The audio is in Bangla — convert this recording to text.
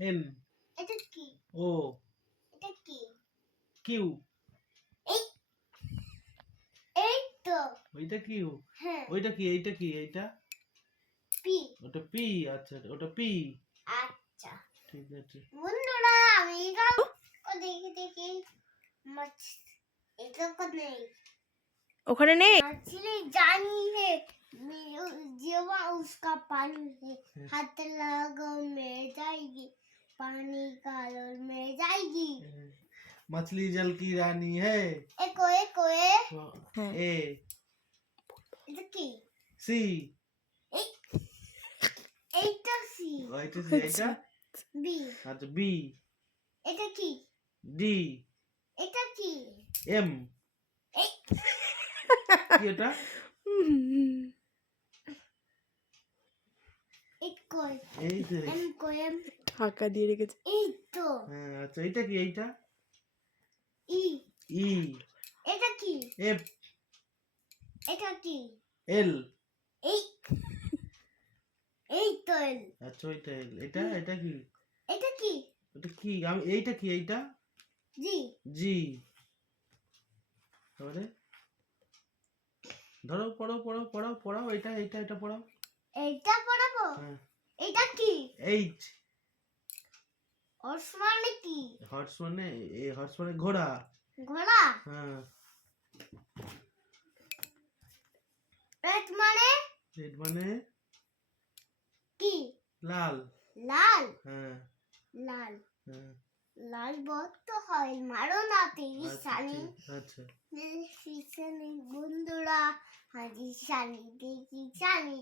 এন এটা কি? ও এটা কি? কিউ এই এই তো। ওইটা কিউ হ্যাঁ। ওইটা কি এইটা কি এইটা পি। ওটা পি আচ্ছা ওটা পি আচ্ছা ঠিক আছে বন্ধুরা আমি দেখি মাছ এটা নেই ওখানে নেই मछली जानी है जीवा उसका पानी है हाथ लगाओ मर जाएगी पानी का लो मर जाएगी मछली जल की रानी है एको ए এটা কি সি এইটা সি ওইটা সি এইটা বি আচ্ছা বি এটা কি ডি এটা কি এম এই কি এটা एको এই তো এম কো এম ফাঁকা দিয়ে রেখেছে এই তো হ্যাঁ আচ্ছা এইটা কি এইটা ই ই এটা কি এফ এটা কি এল এই এই তো এল আচ্ছা ওইটা এল এটা এটা কি এটা কি এটা কি আমি এইটা কি এইটা জি জি তাহলে ধরো পড়াও এটা এটা পড়াও এইটা পড়াবো হ্যাঁ এটা কি এইচ হর্স মানে কি হর্স মানে ঘোড়া ঘোড়া হ্যাঁ রেড মানে রেড মানে কি লাল লাল হ্যাঁ লাল হ্যাঁ লাল বহুত তো হয় মারো না তেরি সানি আচ্ছা বন্ধুরা হাজি সানি দেখি সানি